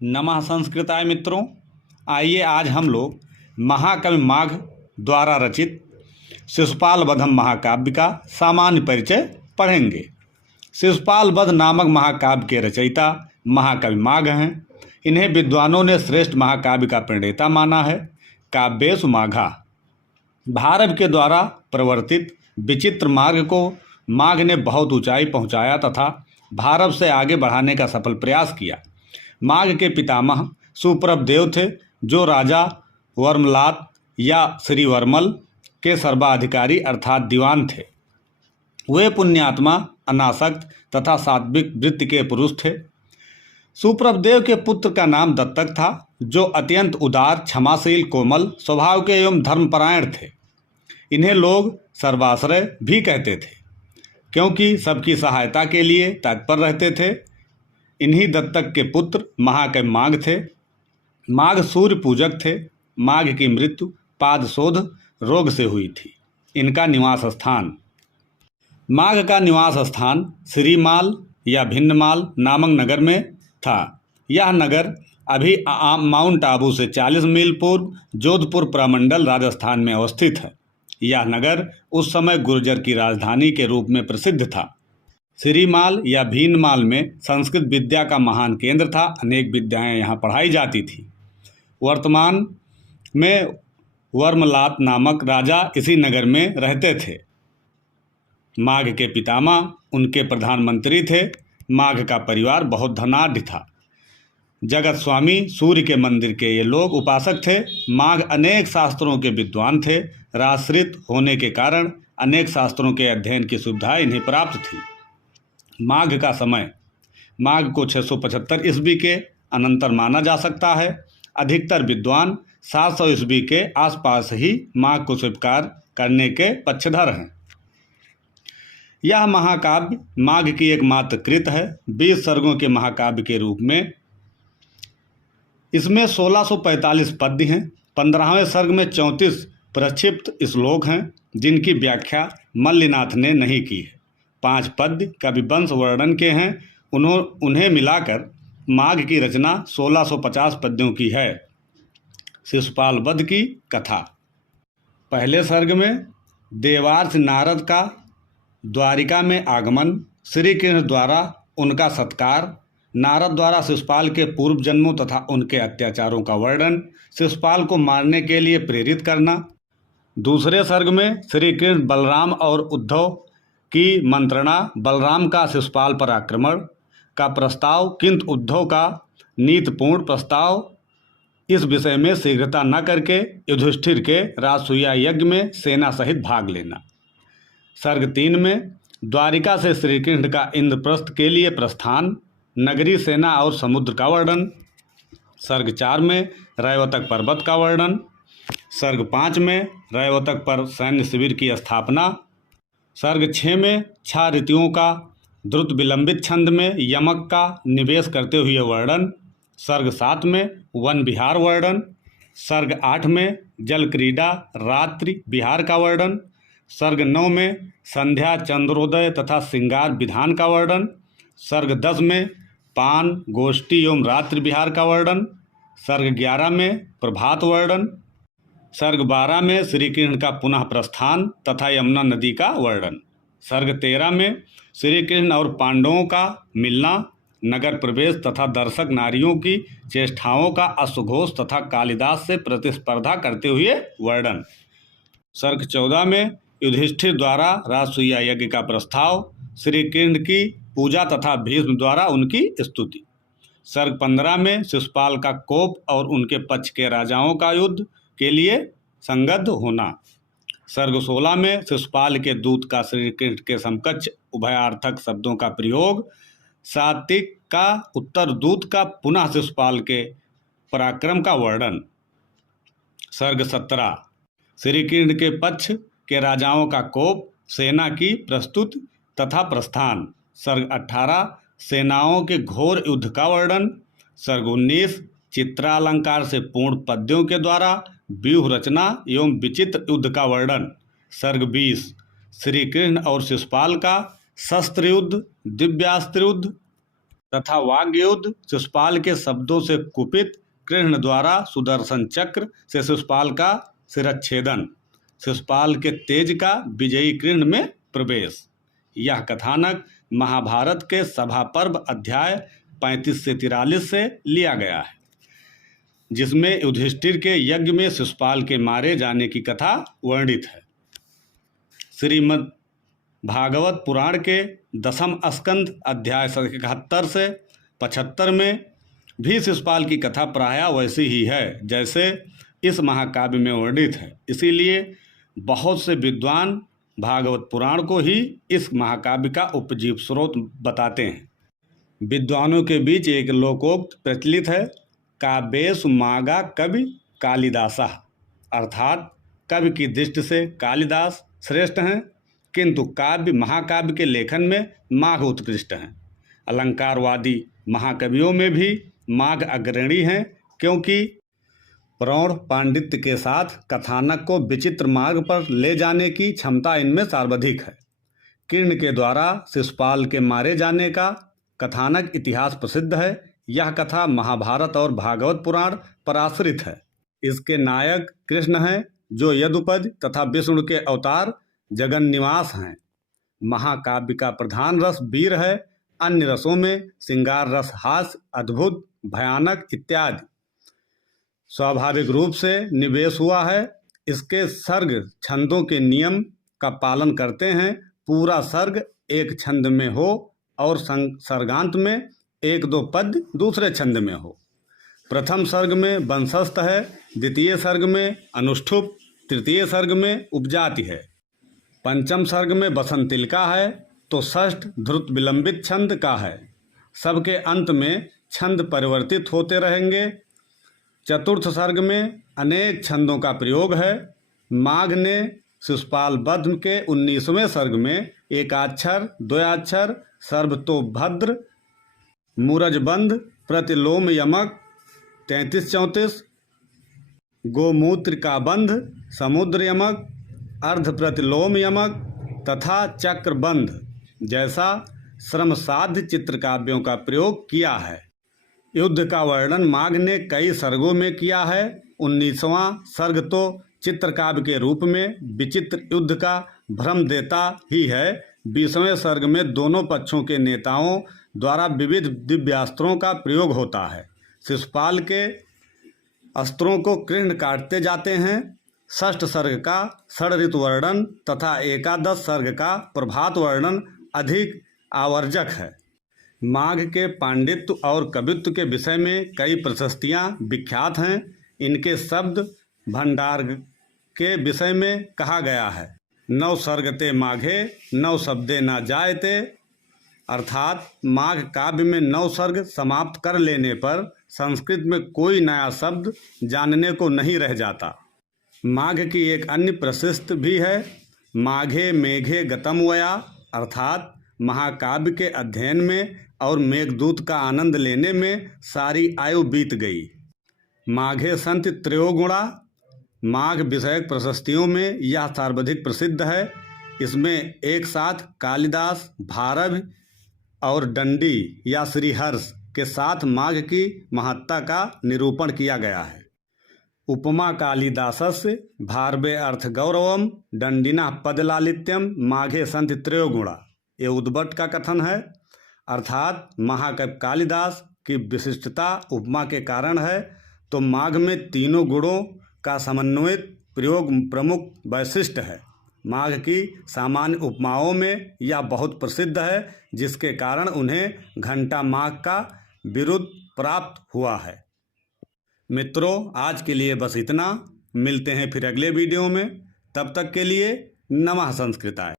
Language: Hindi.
नमः संस्कृताय मित्रों, आइए आज हम लोग महाकवि माघ द्वारा रचित शिशुपाल वधम महाकाव्य का सामान्य परिचय पढ़ेंगे। शिशुपाल वध नामक महाकाव्य के रचयिता महाकवि माघ हैं। इन्हें विद्वानों ने श्रेष्ठ महाकाव्य का प्रणेता माना है। काव्येषु माघा, भारव के द्वारा प्रवर्तित विचित्र मार्ग को माघ ने बहुत ऊंचाई पहुंचाया तथा भारव से आगे बढ़ाने का सफल प्रयास किया। माघ के पितामह सुप्रभदेव थे, जो राजा वर्मलात या श्रीवर्मल के सर्वाधिकारी अर्थात दीवान थे। वे पुण्यात्मा, अनासक्त तथा सात्विक वृत्ति के पुरुष थे। सुप्रभदेव के पुत्र का नाम दत्तक था, जो अत्यंत उदार, क्षमाशील, कोमल स्वभाव के एवं धर्मपरायण थे। इन्हें लोग सर्वाश्रय भी कहते थे, क्योंकि सबकी सहायता के लिए तत्पर रहते थे। इन्हीं दत्तक के पुत्र महाकवि माघ थे। माघ सूर्य पूजक थे। माघ की मृत्यु पादशोथ रोग से हुई थी। इनका निवास स्थान, माघ का निवास स्थान श्रीमाल या भिन्नमाल नामक नगर में था। यह नगर अभी माउंट आबू से 40 मील पूर्व जोधपुर प्रमंडल राजस्थान में अवस्थित है। यह नगर उस समय गुर्जर की राजधानी के रूप में प्रसिद्ध था। श्रीमाल या भीनमाल में संस्कृत विद्या का महान केंद्र था। अनेक विद्याएं यहाँ पढ़ाई जाती थी। वर्तमान में वर्मलात नामक राजा इसी नगर में रहते थे। माघ के पितामह उनके प्रधानमंत्री थे। माघ का परिवार बहुत धनाढ़ था। जगत स्वामी सूर्य के मंदिर के ये लोग उपासक थे। माघ अनेक शास्त्रों के विद्वान थे। राजश्रित होने के कारण अनेक शास्त्रों के अध्ययन की सुविधा इन्हें प्राप्त थी। माघ का समय, माघ को 675 ईस्वी के अनंतर माना जा सकता है। अधिकतर विद्वान 700 ईस्वी के आसपास ही माघ को स्वीकार करने के पक्षधर हैं। यह महाकाव्य माघ की एकमात्र कृत है। 20 सर्गों के महाकाव्य के रूप में इसमें 1645 पद्य हैं। 15वें सर्ग में 34 प्रक्षिप्त श्लोक हैं, जिनकी व्याख्या मल्लिनाथ ने नहीं की है। 5 पद्य कविवंश वर्णन के हैं। उन्हें मिलाकर माघ की रचना 1650 पद्यों की है। शिशुपाल वध की कथा। पहले सर्ग में देवार्ष नारद का द्वारिका में आगमन, श्री कृष्ण द्वारा उनका सत्कार, नारद द्वारा शिशुपाल के पूर्व जन्मों तथा उनके अत्याचारों का वर्णन, शिशुपाल को मारने के लिए प्रेरित करना। दूसरे सर्ग में श्री कृष्ण, बलराम और उद्धव की मंत्रणा, बलराम का शिशुपाल पर आक्रमण का प्रस्ताव, किंतु उद्धव का नीतिपूर्ण प्रस्ताव, इस विषय में शीघ्रता न करके युधिष्ठिर के राजसूया यज्ञ में सेना सहित भाग लेना। सर्ग 3 में द्वारिका से श्री कृष्ण का इंद्रप्रस्थ के लिए प्रस्थान, नगरी, सेना और समुद्र का वर्णन। सर्ग 4 में रैवतक पर्वत का वर्णन। सर्ग 5 में रैवतक पर सैन्य शिविर की स्थापना। सर्ग 6 में 6 ऋतुओं का द्रुत विलंबित छंद में यमक का निवेश करते हुए वर्णन। सर्ग 7 में वन विहार वर्णन। सर्ग 8 में जल क्रीड़ा, रात्रि विहार का वर्णन। सर्ग 9 में संध्या, चंद्रोदय तथा श्रृंगार विधान का वर्णन। सर्ग 10 में पान, गोष्ठी एवं रात्रि विहार का वर्णन। सर्ग 11 में प्रभात वर्णन। सर्ग 12 में श्री कृष्ण का पुनः प्रस्थान तथा यमुना नदी का वर्णन। सर्ग 13 में श्री कृष्ण और पांडवों का मिलना, नगर प्रवेश तथा दर्शक नारियों की चेष्टाओं का अश्वघोष तथा कालिदास से प्रतिस्पर्धा करते हुए वर्णन। सर्ग 14 में युधिष्ठिर द्वारा राजसूया यज्ञ का प्रस्ताव, श्री कृष्ण की पूजा तथा भीष्म द्वारा उनकी स्तुति। सर्ग 15 में शिशुपाल का कोप और उनके पक्ष के राजाओं का युद्ध के लिए संगद्ध होना। सर्ग 16 में शिशुपाल के दूत का श्री कृष्ण के समकक्ष उभयार्थक शब्दों का प्रयोग। सात्विक का उत्तर दूत का पुनः शिशुपाल के पराक्रम का वर्णन। सर्ग 17 श्री कृष्ण के पक्ष के राजाओं का कोप, सेना की प्रस्तुति तथा प्रस्थान। सर्ग 18 सेनाओं के घोर युद्ध का वर्णन। सर्ग 19 चित्रालंकार से पूर्ण पद्यों के द्वारा व्यूह रचना एवं विचित्र युद्ध का वर्णन। सर्ग 20 श्री कृष्ण और शिशुपाल का शस्त्र युद्ध, दिव्यास्त्र युद्ध तथा वाग्युद्ध शिशुपाल के शब्दों से कुपित कृष्ण द्वारा सुदर्शन चक्र से शिशुपाल का शिरच्छेदन, शिशुपाल के तेज का विजयी कृष्ण में प्रवेश। यह कथानक महाभारत के सभा पर्व अध्याय 35 से 43 से लिया गया है, जिसमें युधिष्ठिर के यज्ञ में शिशुपाल के मारे जाने की कथा वर्णित है। श्रीमद् भागवत पुराण के 10वें स्कंद अध्याय 71 से 75 में भी शिशुपाल की कथा प्रायः वैसी ही है जैसे इस महाकाव्य में वर्णित है। इसीलिए बहुत से विद्वान भागवत पुराण को ही इस महाकाव्य का उपजीव स्रोत बताते हैं। विद्वानों के बीच एक लोकोक्त प्रचलित है, काव्येषु मागा कवि कालिदासः, अर्थात कवि की दृष्टि से कालिदास श्रेष्ठ हैं, किंतु काव्य महाकाव्य के लेखन में माघ उत्कृष्ट हैं। अलंकारवादी महाकवियों में भी माघ अग्रणी हैं, क्योंकि प्रौढ़ पांडित्य के साथ कथानक को विचित्र मार्ग पर ले जाने की क्षमता इनमें सर्वाधिक है। कृष्ण के द्वारा शिशुपाल के मारे जाने का कथानक इतिहास प्रसिद्ध है। यह कथा महाभारत और भागवत पुराण पर आश्रित है। इसके नायक कृष्ण हैं, जो यदुपद तथा विष्णु के अवतार जगन निवास हैं। महाकाव्य का प्रधान रस वीर है। अन्य रसों में श्रृंगार रस, हास्य, अद्भुत, भयानक इत्यादि स्वाभाविक रूप से निवेश हुआ है। इसके सर्ग छंदों के नियम का पालन करते हैं। पूरा सर्ग एक छंद में हो और सर्गांत में एक दो पद दूसरे छंद में हो। प्रथम सर्ग में वंशस्थ है, द्वितीय सर्ग में अनुष्ठुप, तृतीय सर्ग में उपजाति है, पंचम सर्ग में बसंतिलका है, तो षष्ठ ध्रुत विलंबित छंद का है। सबके अंत में छंद परिवर्तित होते रहेंगे। चतुर्थ सर्ग में अनेक छंदों का प्रयोग है। माघ ने शिशुपाल वध के 19वें सर्ग में एकाक्षर, द्वयाक्षर, सर्वतोभद्र, मूरजबंध, प्रतिलोम यमक 33-34, गोमूत्र का बंध, समुद्र यमक, अर्ध प्रतिलोम यमक तथा चक्रबंध जैसा श्रमसाध्य चित्रकाव्यों का प्रयोग किया है। युद्ध का वर्णन माघ ने कई सर्गों में किया है। 19वां सर्ग तो चित्रकाव्य के रूप में विचित्र युद्ध का भ्रम देता ही है। 20वें सर्ग में दोनों पक्षों के नेताओं द्वारा विविध दिव्यास्त्रों का प्रयोग होता है। शिशुपाल के अस्त्रों को कृष्ण काटते जाते हैं। षष्ठ सर्ग का षड्ऋतु वर्णन तथा एकादश सर्ग का प्रभात वर्णन अधिक आवर्जक है। माघ के पांडित्य और कवित्व के विषय में कई प्रशस्तियाँ विख्यात हैं। इनके शब्द भंडार के विषय में कहा गया है, 9 सर्गते माघे 9 शब्दे न जायते, अर्थात माघ काव्य में 9 सर्ग समाप्त कर लेने पर संस्कृत में कोई नया शब्द जानने को नहीं रह जाता। माघ की एक अन्य प्रशस्ति भी है, माघे मेघे गतम वया, अर्थात महाकाव्य के अध्ययन में और मेघदूत का आनंद लेने में सारी आयु बीत गई। माघे संत त्रयोगुणा, माघ विषयक प्रशस्तियों में यह सर्वाधिक प्रसिद्ध है। इसमें एक साथ कालिदास, भारव और दंडी या श्रीहर्ष के साथ माघ की महत्ता का निरूपण किया गया है। उपमा कालिदासस्य भारवे अर्थ गौरवम दंडिना पदलालित्यम माघे संत त्रयोगुणा, ये उद्भट का कथन है। अर्थात महाकवि कालिदास की विशिष्टता उपमा के कारण है, तो माघ में तीनों गुणों का समन्वित प्रयोग प्रमुख वैशिष्ट्य है। माघ की सामान्य उपमाओं में यह बहुत प्रसिद्ध है, जिसके कारण उन्हें घंटा माघ का बिरुद प्राप्त हुआ है। मित्रों, आज के लिए बस इतना। मिलते हैं फिर अगले वीडियो में। तब तक के लिए नमः संस्कृताय।